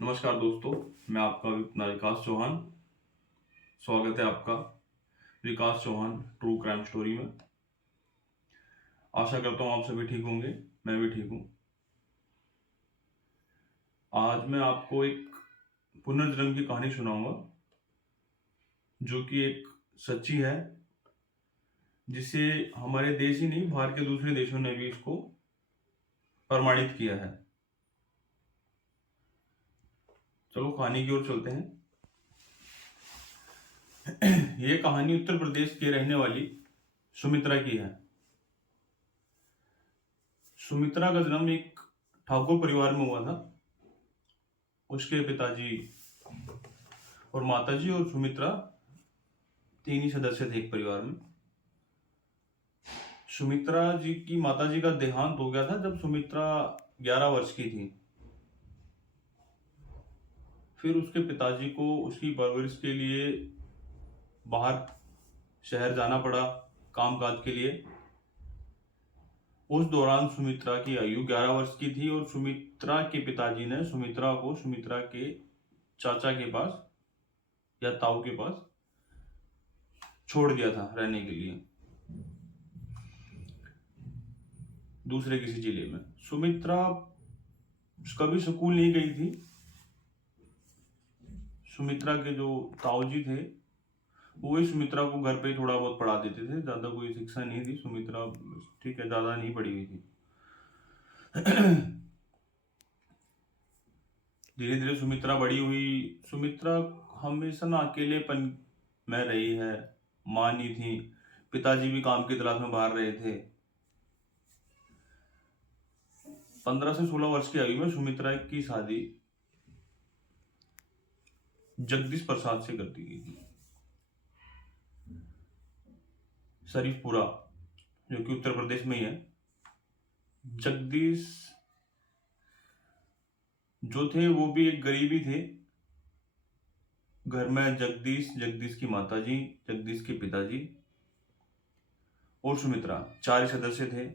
नमस्कार दोस्तों, मैं आपका अपना विकास चौहान। स्वागत है आपका विकास चौहान ट्रू क्राइम स्टोरी में। आशा करता हूँ आप सभी ठीक होंगे, मैं भी ठीक हूँ। आज मैं आपको एक पुनर्जन्म की कहानी सुनाऊंगा जो कि एक सच्ची है, जिसे हमारे देश ही नहीं बाहर के दूसरे देशों ने भी इसको प्रमाणित किया है। चलो कहानी की ओर चलते हैं। ये कहानी उत्तर प्रदेश की रहने वाली सुमित्रा की है। सुमित्रा का जन्म एक ठाकुर परिवार में हुआ था। उसके पिताजी और माताजी और सुमित्रा तीन ही सदस्य थे एक परिवार में। सुमित्रा जी की माताजी का देहांत हो गया था जब सुमित्रा 11 वर्ष की थी। फिर उसके पिताजी को उसकी परवरिश के लिए बाहर शहर जाना पड़ा कामकाज के लिए। उस दौरान सुमित्रा की आयु 11 वर्ष की थी और सुमित्रा के पिताजी ने सुमित्रा को सुमित्रा के चाचा के पास या ताऊ के पास छोड़ दिया था रहने के लिए दूसरे किसी जिले में। सुमित्रा कभी स्कूल नहीं गई थी। सुमित्रा के जो ताऊजी थे वो ही सुमित्रा को घर पे थोड़ा बहुत पढ़ा देते थे, ज्यादा कोई शिक्षा नहीं थी। सुमित्रा ठीक है, ज्यादा नहीं पढ़ी हुई थी। धीरे धीरे सुमित्रा बड़ी हुई। सुमित्रा हमेशा ना अकेलेपन में रही है, माँ नहीं थी, पिताजी भी काम की तलाश में बाहर रहे थे। 15 से 16 वर्ष की आयु में सुमित्रा की शादी जगदीश प्रसाद से कर दी गई थी, शरीफपुरा, जो कि उत्तर प्रदेश में ही है। जगदीश जो थे वो भी एक गरीबी थे। घर में जगदीश, जगदीश की माताजी, जगदीश के पिताजी और सुमित्रा, 4 ही सदस्य थे।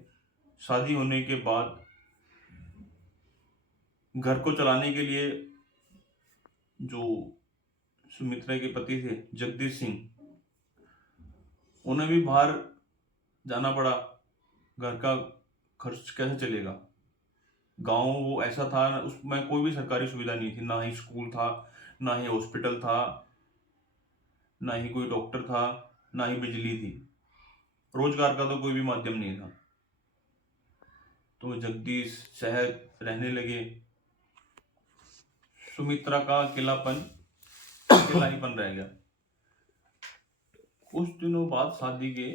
शादी होने के बाद घर को चलाने के लिए जो सुमित्रा के पति थे जगदीश सिंह, उन्हें भी बाहर जाना पड़ा। घर का खर्च कैसे चलेगा। गांव वो ऐसा था, उसमें कोई भी सरकारी सुविधा नहीं थी, ना ही स्कूल था, ना ही हॉस्पिटल था, ना ही कोई डॉक्टर था, ना ही बिजली थी। रोजगार का तो कोई भी माध्यम नहीं था। तो जगदीश शहर रहने लगे। सुमित्रा का अकेलापन रह गया। कुछ दिनों बाद, शादी के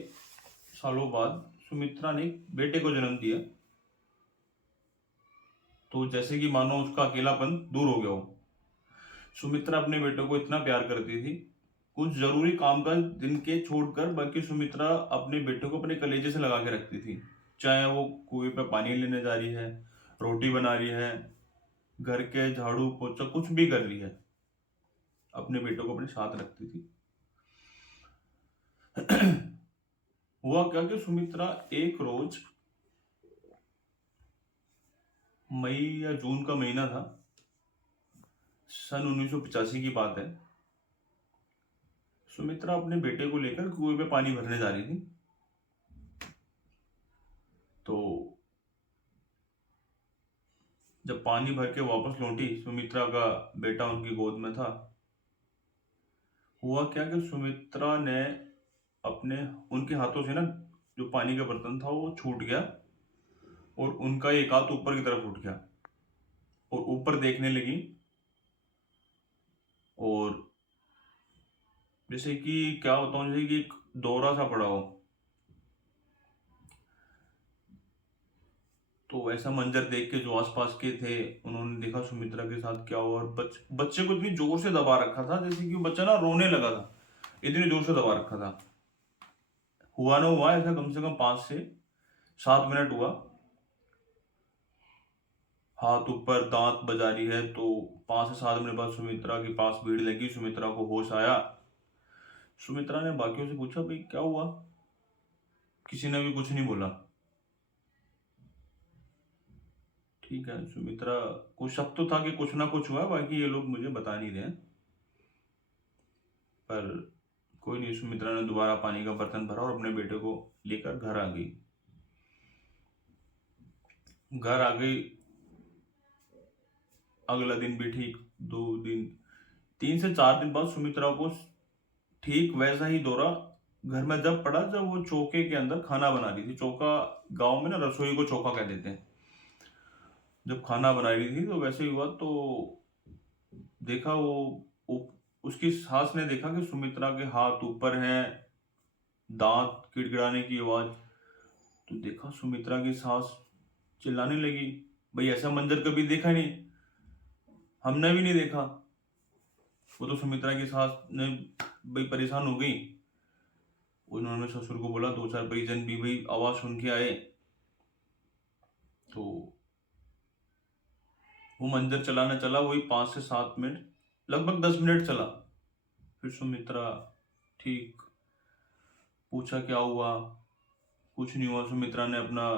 सालों बाद, सुमित्रा ने एक बेटे को जन्म दिया। तो जैसे कि मानो उसका अकेलापन दूर हो गया हो। सुमित्रा अपने बेटे को इतना प्यार करती थी, कुछ जरूरी कामकाज दिन के छोड़कर बाकी सुमित्रा अपने बेटे को अपने कलेजे से लगा के रखती थी। चाहे वो कुएं पे पानी लेने जा रही है, रोटी बना रही है, घर के झाड़ू पोछा कुछ भी कर रही है, अपने बेटों को अपने साथ रखती थी। हुआ क्या कि सुमित्रा एक रोज, मई या जून का महीना था, सन 1985 की बात है। सुमित्रा अपने बेटे को लेकर कुएं पे पानी भरने जा रही थी। तो जब पानी भर के वापस लौटी, सुमित्रा का बेटा उनकी गोद में था। हुआ क्या कि सुमित्रा ने अपने उनके हाथों से ना जो पानी का बर्तन था वो छूट गया और उनका एक हाथ ऊपर की तरफ उठ गया और ऊपर देखने लगी। और जैसे कि क्या होता हूँ, जैसे कि एक दौरा सा पड़ा हो, तो ऐसा मंजर देख के जो आसपास के थे उन्होंने देखा सुमित्रा के साथ क्या हुआ। और बच्चे को इतनी जोर से दबा रखा था जैसे कि बच्चा ना रोने लगा था, इतनी जोर से दबा रखा था। हुआ ना हुआ ऐसा कम से कम 5 से 7 मिनट हुआ। हाथ ऊपर, दांत बजा रही है। तो 5 से 7 मिनट बाद सुमित्रा के पास भीड़ लगी, सुमित्रा को होश आया। सुमित्रा ने बाकियों से पूछा, भाई क्या हुआ। किसी ने भी कुछ नहीं बोला। ठीक है, सुमित्रा को शक तो था कि कुछ ना कुछ हुआ, बाकी ये लोग मुझे बता नहीं रहे हैं। पर कोई नहीं, सुमित्रा ने दोबारा पानी का बर्तन भरा और अपने बेटे को लेकर घर आ गई। घर आ गई, अगला दिन भी ठीक, 2 दिन, 3 से 4 दिन बाद सुमित्रा को ठीक वैसा ही दौरा घर में जब पड़ा, जब वो चौके के अंदर खाना बना रही थी। चौका, गांव में ना रसोई को चौका कह देते हैं। जब खाना बना रही थी तो वैसे ही हुआ, तो देखा उसकी सास ने देखा कि सुमित्रा के हाथ ऊपर हैं, दांत किड़किड़ाने की आवाज। तो देखा, सुमित्रा की सास चिल्लाने लगी, भाई ऐसा मंजर कभी देखा नहीं, हमने भी नहीं देखा। वो तो सुमित्रा की सास ने भाई परेशान हो गई। उन्होंने ससुर को बोला, 2-4 परिजन भी भाई आवाज सुन के आए। तो वो मंजर चलाना चला, वही 5 से 7 मिनट, लगभग 10 मिनट चला। फिर सुमित्रा ठीक, पूछा क्या हुआ, कुछ नहीं हुआ। सुमित्रा ने अपना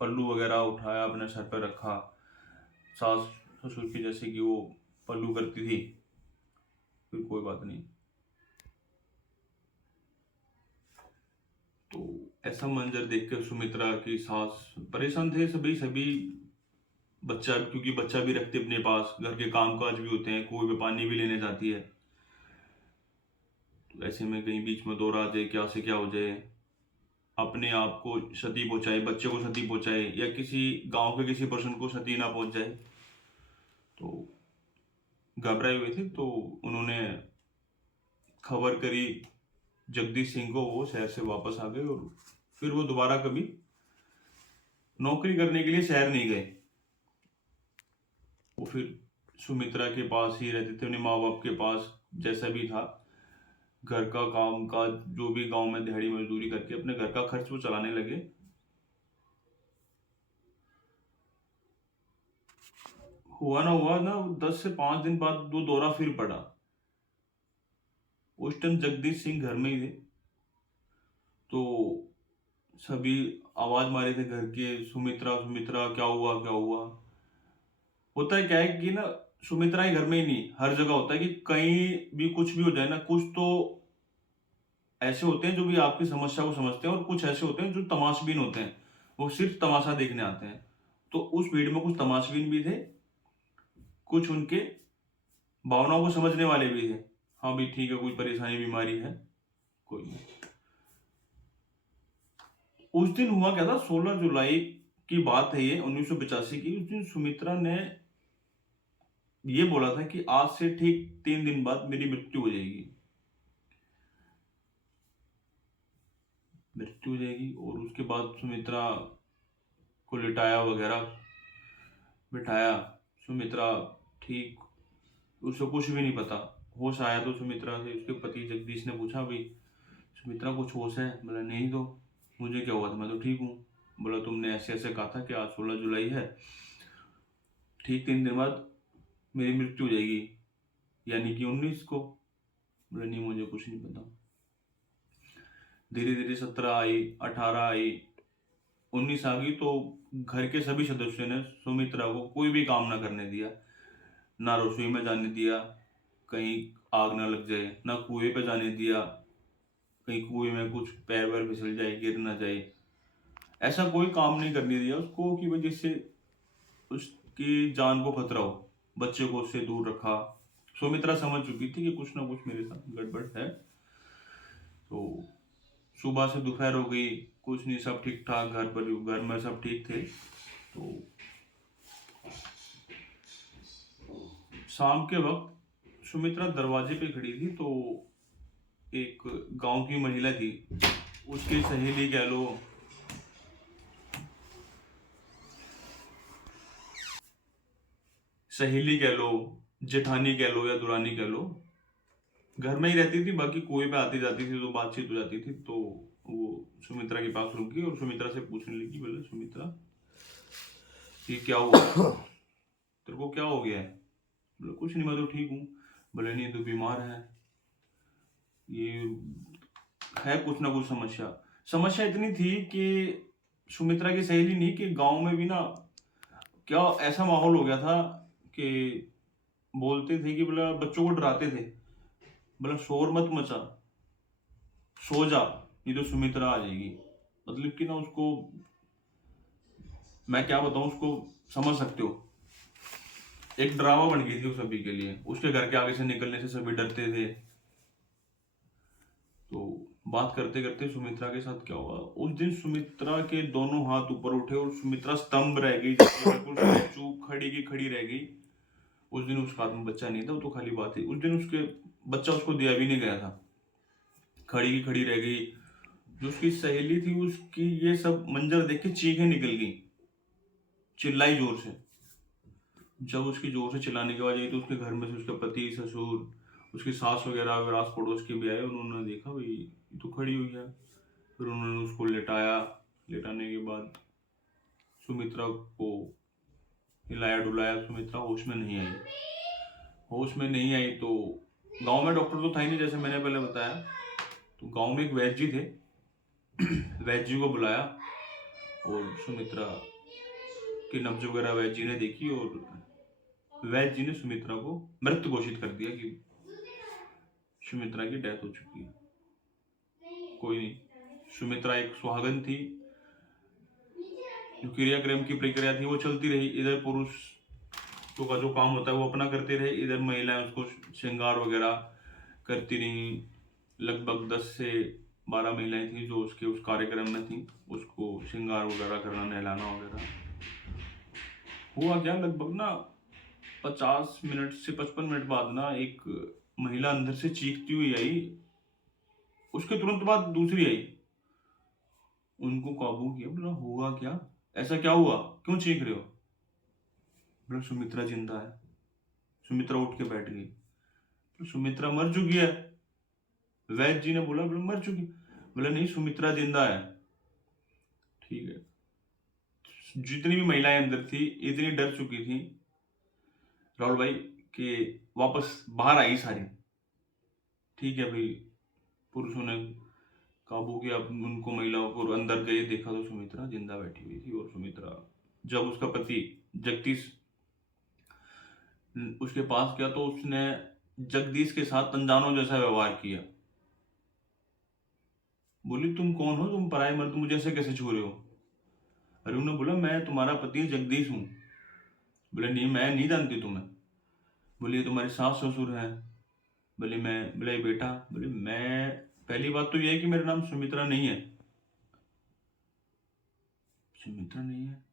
पल्लू वगैरह उठाया, अपने सर पर रखा, सास ससुर की जैसे कि वो पल्लू करती थी। फिर कोई बात नहीं। तो ऐसा मंजर देख कर सुमित्रा की सास परेशान थे सभी बच्चा, क्योंकि बच्चा भी रखते अपने पास, घर के काम काज भी होते हैं, कोई भी पानी भी लेने जाती है। तो ऐसे में कहीं बीच में दौरा आ जाए, क्या से क्या हो जाए, अपने आप को क्षति पहुंचाए, बच्चे को क्षति पहुंचाए, या किसी गांव के किसी पर्सन को क्षति ना पहुंच जाए। तो घबराए हुए थे, तो उन्होंने खबर करी जगदीश सिंह को। वो शहर से वापस आ गए और फिर वो दोबारा कभी नौकरी करने के लिए शहर नहीं गए। वो फिर सुमित्रा के पास ही रहते थे, अपने माँ बाप के पास। जैसा भी था, घर का काम काज, जो भी गांव में दिहाड़ी मजदूरी करके अपने घर का खर्च वो चलाने लगे। हुआ ना 10 से 5 दिन बाद वो दौरा फिर पड़ा। उस टाइम जगदीश सिंह घर में ही थे। तो सभी आवाज मारे थे घर के, सुमित्रा सुमित्रा, क्या हुआ क्या हुआ। होता है क्या है कि ना, सुमित्रा ही घर में ही नहीं, हर जगह होता है कि कहीं भी कुछ भी हो जाए ना, कुछ तो ऐसे होते हैं जो भी आपकी समस्या को समझते हैं, और कुछ ऐसे होते हैं जो तमाशबीन होते हैं, वो सिर्फ तमाशा देखने आते हैं। तो उस भीड़ में कुछ तमाशबीन भी थे, कुछ उनके भावनाओं को समझने वाले भी थे। हाँ भी ठीक है, कोई परेशानी बीमारी है, कोई नहीं। उस दिन हुआ क्या था, 16 जुलाई की बात है ये, 1985 की। उस दिन सुमित्रा ने ये बोला था कि आज से ठीक 3 दिन बाद मेरी मृत्यु हो जाएगी। मृत्यु हो जाएगी, और उसके बाद सुमित्रा को लिटाया वगैरह, बिठाया। सुमित्रा ठीक, उसे कुछ भी नहीं पता। होश आया तो सुमित्रा से उसके पति जगदीश ने पूछा, भाई सुमित्रा कुछ होश है? बोला नहीं, तो मुझे क्या हुआ था, मैं तो ठीक हूँ। बोला तुमने ऐसे ऐसे कहा था कि आज 16 जुलाई है, ठीक 3 दिन बाद मेरी मृत्यु हो जाएगी, यानी कि 19 को। बोला नहीं, मुझे कुछ नहीं पता। धीरे धीरे 17 आई, 18 आई, 19 आ गई। तो घर के सभी सदस्यों ने सुमित्रा को कोई भी काम ना करने दिया, ना रसोई में जाने दिया कहीं आग ना लग जाए, ना कुएं पे जाने दिया, कहीं कुएं में कुछ पैर वैर फिसल जाए, गिर ना जाए। ऐसा कोई काम नहीं करने दिया उसको कि वजह से उसकी जान को खतरा हो। बच्चे को उससे दूर रखा। सुमित्रा समझ चुकी थी कि कुछ ना कुछ मेरे साथ गड़बड़ है। तो सुबह से दोपहर हो गई, कुछ नहीं, सब ठीक ठाक, घर में सब ठीक थे। तो शाम के वक्त सुमित्रा दरवाजे पे खड़ी थी, तो एक गांव की महिला थी, उसकी सहेली कह लो, जेठानी कह लो, या दुरानी कह लो, घर में ही रहती थी, बाकी कुएं पे आती जाती थी, तो बातचीत हो जाती थी। तो वो सुमित्रा के पास रुकी और सुमित्रा से पूछने लगी, बोले सुमित्रा ये क्या हुआ, तेरे को क्या हो गया है? बोले कुछ नहीं, मैं तो ठीक हूँ। बोले नहीं, तो बीमार है, ये है कुछ ना कुछ समस्या। समस्या इतनी थी कि सुमित्रा की सहेली नहीं, कि गांव में भी ना क्या ऐसा माहौल हो गया था कि बोलते थे कि बोला बच्चों को डराते थे, बोला शोर मत मचा, सो जा, नहीं तो सुमित्रा आ जाएगी। मतलब कि ना उसको मैं क्या बताऊं, उसको समझ सकते हो, एक ड्रामा बन गई थी वो सभी के लिए। उसके घर के आगे से निकलने से सभी डरते थे। तो बात करते करते सुमित्रा के साथ क्या हुआ, उस दिन सुमित्रा के दोनों हाथ ऊपर उठे और सुमित्रा स्तंभ रह गई, जैसे बिल्कुल स्टैचू खड़ी की खड़ी रह गई। उस दिन उसका हाथ में बच्चा नहीं था, वो तो खाली बात है, उस दिन उसके बच्चा उसको दिया भी नहीं गया था, खड़ी की खड़ी रह गई। जो उसकी सहेली थी उसकी ये सब मंजर देख के चीखें निकल गई, चिल्लाई जोर से। जब उसकी जोर से चिल्लाने के बाद आई तो उसके घर में से उसके पति, ससुर, उसकी सास वगैरह विरास पड़ोस के भी आए। उन्होंने देखा भाई ये तो खड़ी हुई है। फिर उन्होंने उसको लेटाया। लेटाने के बाद सुमित्रा को हिलाया डुलाया। सुमित्रा होश में नहीं आई। होश में नहीं आई तो गांव में डॉक्टर तो था ही नहीं, जैसे मैंने पहले बताया। तो गांव में एक वैद्य जी थे। वैद्य जी को बुलाया और सुमित्रा की नब्ज वगैरह वैद्य जी ने देखी और वैद्य जी ने सुमित्रा को मृत घोषित कर दिया कि सुमित्रा की डेथ हो चुकी है। कोई नहीं, सुमित्रा एक सुहागन थी। जो क्रियाक्रम की प्रक्रिया थी वो चलती रही। इधर पुरुष तो का जो काम होता है वो अपना करते रहे, इधर महिलाएं उसको श्रृंगार वगैरह करती रही। लगभग 10 से 12 महिलाएं थी जो उसके उस कार्यक्रम में थी, उसको श्रृंगार वगैरह करना, नहलाना वगैरह। हुआ क्या, लगभग ना 50 मिनट से 55 मिनट बाद ना एक महिला अंदर से चीखती हुई आई। उसके तुरंत बाद दूसरी आई। उनको काबू किया, बोला हुआ क्या, ऐसा क्या हुआ, क्यों चीख रहे हो। बोला सुमित्रा जिंदा है। सुमित्रा उठ के बैठ गई। तो सुमित्रा मर चुकी है। वैद्य जी ने बोला, बोला मर चुकी। बोला नहीं, सुमित्रा जिंदा है। ठीक है। जितनी भी महिलाएं अंदर थी इतनी डर चुकी थी राहुल भाई कि वापस बाहर आई सारी। ठीक है भाई, पुरुषों ने काबू किया उनको, महिलाओं को, अंदर गए, देखा तो सुमित्रा जिंदा बैठी हुई थी। और सुमित्रा, जब उसका पति जगदीश उसके पास गया तो उसने जगदीश के साथ अनजानों जैसा व्यवहार किया। बोली तुम कौन हो, तुम पराये मर्द मुझे ऐसे कैसे छू रहे हो। अरुण ने बोला मैं तुम्हारा पति जगदीश हूँ। बोले नहीं, मैं नहीं जानती तुम्हें। बोली तुम्हारे सास ससुर हैं। बोले मैं, बोले बेटा, बोले मैं, पहली बात तो यह है कि मेरा नाम सुमित्रा नहीं है। सुमित्रा नहीं है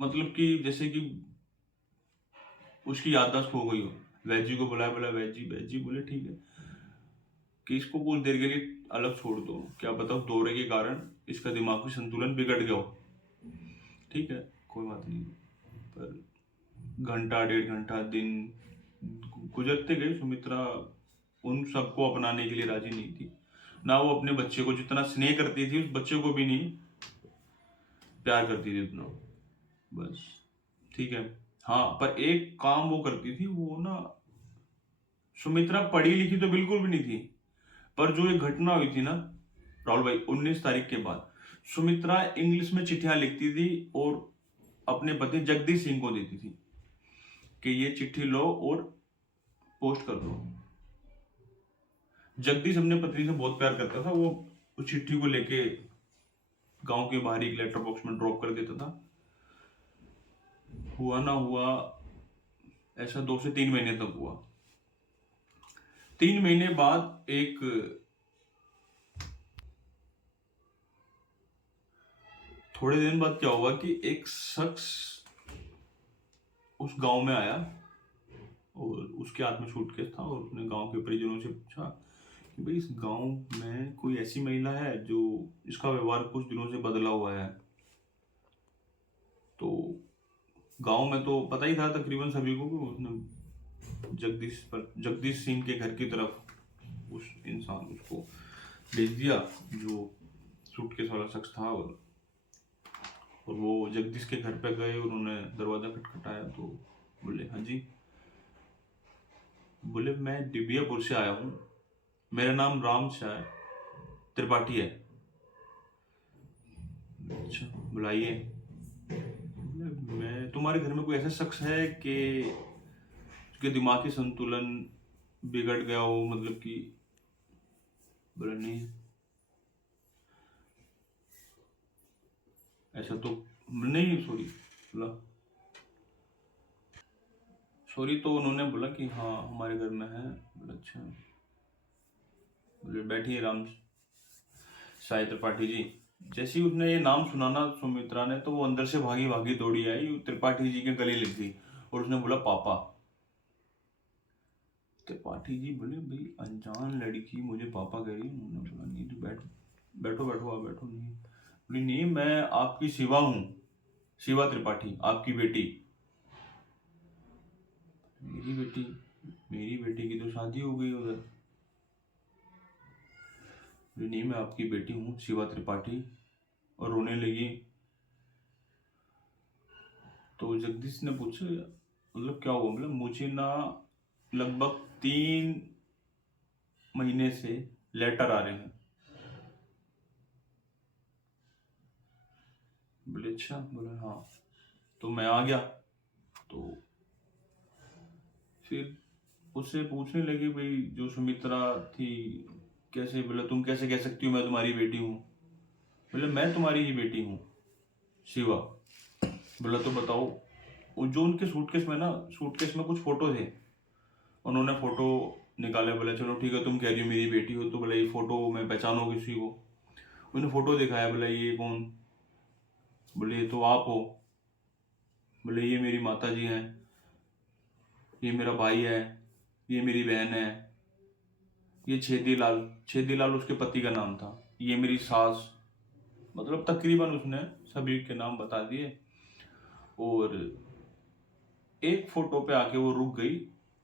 मतलब कि जैसे कि उसकी याददाश्त खो गई हो। वैद्य जी को बुलाया, बोला वैद्य जी बोले ठीक है कि इसको कुछ देर के लिए अलग छोड़ दो, क्या बताओ दौरे के कारण इसका दिमागी संतुलन बिगड़ गया हो। ठीक है, कोई बात नहीं। पर घंटा 1.5 घंटा दिन गुजरते गए। सुमित्रा उन सबको अपनाने के लिए राजी नहीं थी। ना वो अपने बच्चे को जितना स्नेह करती थी उस बच्चे को भी नहीं प्यार करती थी उतना। बस ठीक है। हाँ, पर एक काम वो करती थी, वो ना, सुमित्रा पढ़ी लिखी तो बिल्कुल भी नहीं थी, पर जो ये घटना हुई थी ना राहुल भाई 19 तारीख के बाद, सुमित्रा इंग्लिश में चिट्ठियां लिखती थी और अपने पति जगदीश सिंह को देती थी कि ये चिट्ठी लो और पोस्ट कर दो। जगदीश अपने पत्नी से बहुत प्यार करता था। वो उस चिट्ठी को लेके गांव के बाहर एक लेटर बॉक्स में ड्रॉप कर देता था। हुआ ना हुआ ऐसा 2 से 3 महीने तक हुआ। 3 महीने बाद थोड़े दिन बाद क्या हुआ कि एक शख्स उस गांव में आया और उसके हाथ में सूटकेस था और उसने गांव के परिजनों से पूछा कि भाई इस गांव में कोई ऐसी महिला है जो इसका व्यवहार कुछ दिनों से बदला हुआ है। तो गांव में तो पता ही था तकरीबन सभी को कि उसने जगदीश सिंह के घर की तरफ उस इंसान उसको भेज दिया जो सूटकेस वाला शख्स था। और वो जगदीश के घर पे गए, उन्होंने दरवाजा खटखटाया तो बोले हाँ जी। बोले मैं डिबियापुर से आया हूँ, मेरा नाम राम शाह त्रिपाठी है। अच्छा बुलाइए। मैं तुम्हारे घर में कोई ऐसा शख्स है कि उसके दिमागी संतुलन बिगड़ गया हो, मतलब कि? बोला नहीं, ऐसा तो नहीं, सॉरी। बोला सॉरी, तो उन्होंने बोला कि हाँ हमारे घर में है। बोला अच्छा। बोले बैठिए आराम से। साई त्रिपाठी जी। जैसे ही उसने ये नाम सुना ना सुमित्रा ने, तो वो अंदर से भागी भागी दौड़ी आई, त्रिपाठी जी के गले लग गई और उसने बोला पापा। त्रिपाठी जी बोले भाई अनजान लड़की मुझे पापा कह रही है। उन्होंने बोला नहीं, तो बैठो बैठो, आप बैठो। नहीं, बोली नहीं, मैं आपकी शिवा हूँ, शिवा त्रिपाठी, आपकी बेटी। मेरी बेटी? मेरी बेटी की तो शादी हो गई उधर। बोली नहीं, मैं आपकी बेटी हूँ शिवा त्रिपाठी। और रोने लगी। तो जगदीश ने पूछा मतलब क्या हुआ? मतलब मुझे ना लगभग 3 महीने से लेटर आ रहे हैं। बोले अच्छा। बोले हाँ। तो मैं आ गया। तो फिर उससे पूछने लगे भाई जो सुमित्रा थी कैसे, बोला तुम कैसे कह सकती हो मैं तुम्हारी बेटी हूँ? बोले मैं तुम्हारी ही बेटी हूँ शिवा। बोला तो बताओ। वो जो उनके सूटकेस में ना, सूटकेस में कुछ फोटो थे। उन्होंने फोटो निकाले। बोले चलो ठीक है, तुम कह रही हो मेरी बेटी हो, तो बोले ये फोटो मैं पहचानो किसी को। उन्हें फोटो दिखाया। बोला ये कौन? बोले ये तो आप हो। बोले ये मेरी माता जी हैं, ये मेरा भाई है, ये मेरी बहन है, ये छेदीलाल। छेदीलाल उसके पति का नाम था। ये मेरी सास। मतलब तकरीबन उसने सभी के नाम बता दिए। और एक फोटो पे आके वो रुक गई,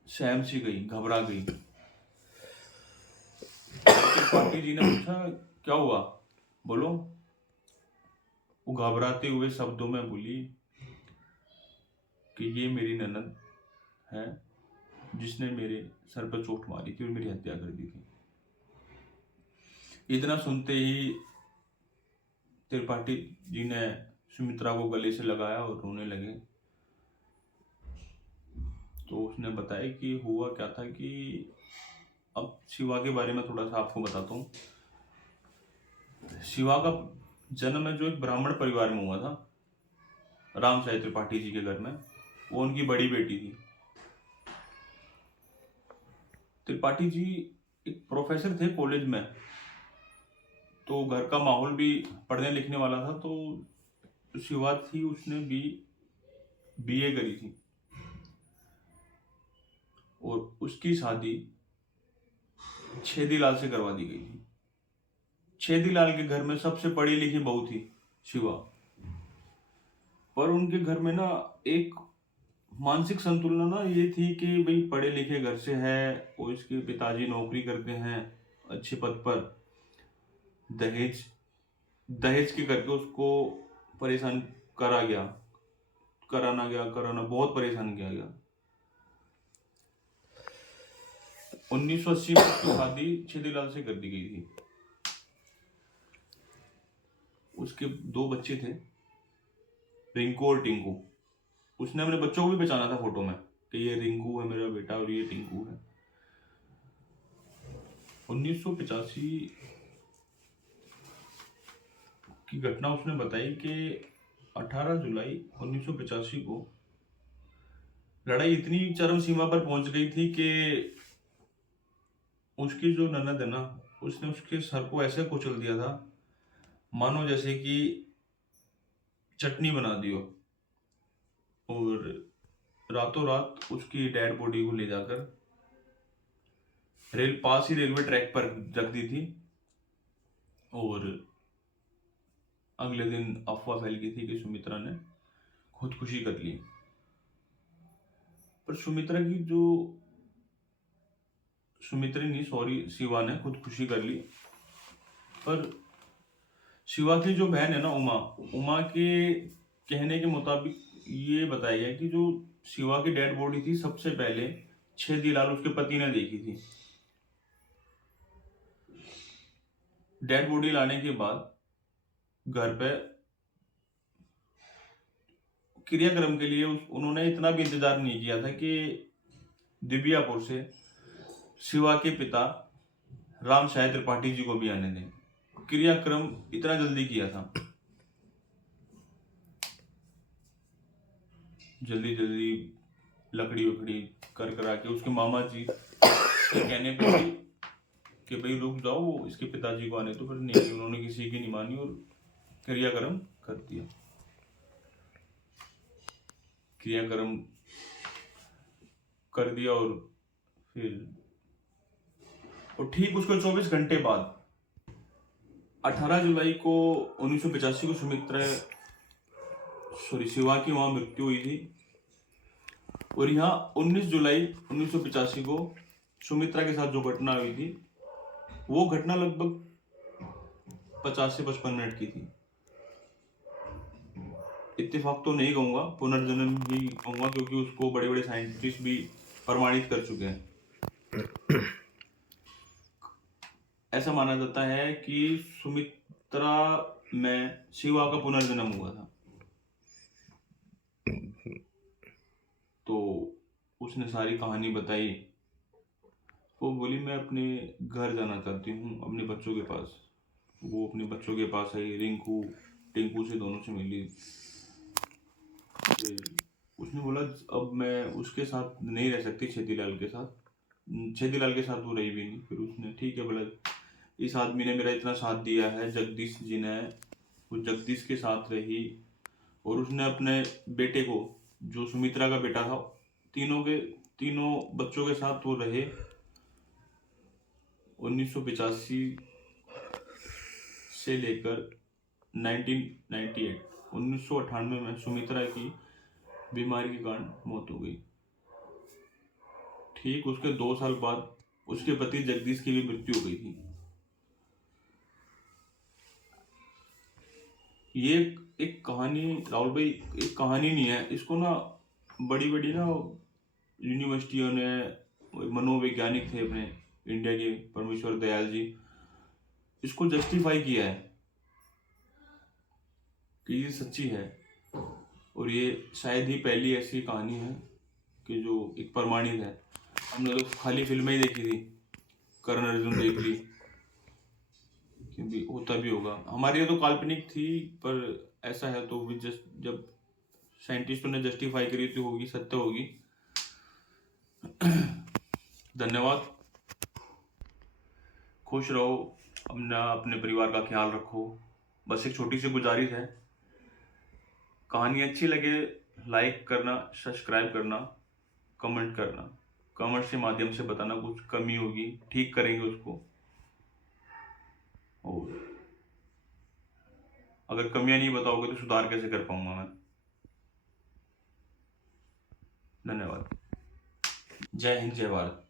सहम सी गई, घबरा गई। त्रिपाठी जी ने पूछा क्या हुआ, बोलो। वो घबराते हुए शब्दों में बोली कि ये मेरी ननद है जिसने मेरे सर पर चोट मारी थी और मेरी हत्या कर दी थी। इतना सुनते ही त्रिपाठी जी ने सुमित्रा को गले से लगाया और रोने लगे। तो उसने बताया कि हुआ क्या था कि अब शिवा के बारे में थोड़ा सा आपको बताता हूँ। शिवा का जन्म है जो एक ब्राह्मण परिवार में हुआ था, राम साई त्रिपाठी जी के घर में। वो उनकी बड़ी बेटी थी। त्रिपाठी जी एक प्रोफेसर थे कॉलेज में। तो घर का माहौल भी पढ़ने लिखने वाला था। तो शिवा थी, उसने भी बीए करी थी और उसकी शादी छेदीलाल से करवा दी गई थी। छेदीलाल के घर में सबसे पढ़ी लिखी बहू थी शिवा। पर उनके घर में ना एक मानसिक संतुलन ना ये थी कि भाई पढ़े लिखे घर से है और इसके पिताजी नौकरी करते हैं अच्छे पद पर। दहेज दहेज के करके उसको परेशान करा गया, कराना बहुत परेशान किया गया। 1980 में उसकी शादी छेदीलाल से कर दी गई थी। उसके 2 बच्चे थे, रिंकू और टिंकू। उसने अपने बच्चों को भी पहचाना था फोटो में कि ये रिंकू है मेरा बेटा और ये टिंकू है। 1985 की घटना उसने बताई कि 18 जुलाई 1985 को लड़ाई इतनी चरम सीमा पर पहुंच गई थी कि उसकी जो ननद है ना, उसने उसके सर को ऐसे कुचल दिया था मानो जैसे कि चटनी बना दी हो। और रातों रात उसकी डेड बॉडी को ले जाकर पास ही रेलवे ट्रैक पर रख दी थी। और अगले दिन अफवाह फैल गई थी कि सुमित्रा ने खुदकुशी कर ली। पर सुमित्रा नहीं, सॉरी, शिवा ने खुदकुशी कर ली। पर शिवा की जो बहन है ना, उमा, उमा के कहने के मुताबिक ये बताया गया कि जो शिवा की डेड बॉडी थी सबसे पहले छेदीलाल उसके पति ने देखी थी। डेड बॉडी लाने के बाद घर पे क्रियाक्रम के लिए उन्होंने इतना भी इंतजार नहीं किया था कि दिव्यापुर से शिवा के पिता राम शाह त्रिपाठी जी को भी आने दें। क्रियाक्रम इतना जल्दी किया था, जल्दी जल्दी लकड़ी वकड़ी कर करा के उसके मामा जी के कहने पे भी कि भाई रुक जाओ, इसके पिताजी को आने तो, फिर नहीं, उन्होंने किसी की नहीं मानी और क्रियाक्रम कर दिया। क्रियाक्रम कर दिया और ठीक उसके 24 घंटे बाद 18 जुलाई को 1985 को शिवा की वहां मृत्यु हुई थी। और यहाँ 19 जुलाई 1985 को सुमित्रा के साथ जो घटना हुई थी, वो घटना लगभग 50 से 55 मिनट की थी। इत्तेफाक तो नहीं कहूंगा, पुनर्जन्म ही कहूंगा, क्योंकि उसको बड़े बड़े साइंटिस्ट भी प्रमाणित कर चुके हैं। ऐसा माना जाता है कि सुमित्रा में शिवा का पुनर्जन्म हुआ था। तो उसने सारी कहानी बताई। वो बोली मैं अपने घर जाना चाहती हूँ, अपने बच्चों के पास। वो अपने बच्चों के पास आई, रिंकू टिंकू से, दोनों से मिली। उसने बोला अब मैं उसके साथ नहीं रह सकती, छेदीलाल के साथ। छेदीलाल के साथ वो रही भी नहीं। फिर उसने ठीक है बोला, इस आदमी ने मेरा इतना साथ दिया है, जगदीश जी ने, वो जगदीश के साथ रही। और उसने अपने बेटे को, जो सुमित्रा का बेटा था, तीनों बच्चों के साथ वो रहे। 1985 से लेकर 1998 में सुमित्रा की बीमारी के कारण मौत हो गई। ठीक उसके 2 साल बाद उसके पति जगदीश की भी मृत्यु हो गई थी। ये एक कहानी, राहुल भाई, एक कहानी नहीं है। इसको ना बड़ी बड़ी ना यूनिवर्सिटियों ने, मनोवैज्ञानिक थे अपने इंडिया के, परमेश्वर दयाल जी, इसको जस्टिफाई किया है कि ये सच्ची है। और ये शायद ही पहली ऐसी कहानी है कि जो एक प्रमाणित है। हमने तो खाली फिल्में ही देखी थी, करण अर्जुन देख ली, क्योंकि होता भी होगा। हमारी ये तो काल्पनिक थी, पर ऐसा है तो भी जब साइंटिस्टों ने जस्टिफाई करी तो होगी, सत्य होगी। धन्यवाद। खुश रहो, अपने परिवार का ख्याल रखो। बस एक छोटी सी गुजारिश है, कहानी अच्छी लगे लाइक करना, सब्सक्राइब करना, कमेंट करना। कमेंट्स के माध्यम से बताना कुछ कमी होगी, ठीक करेंगे उसको। और अगर कमियां नहीं बताओगे तो सुधार कैसे कर पाऊंगा मैं। धन्यवाद। जय हिंद, जय भारत।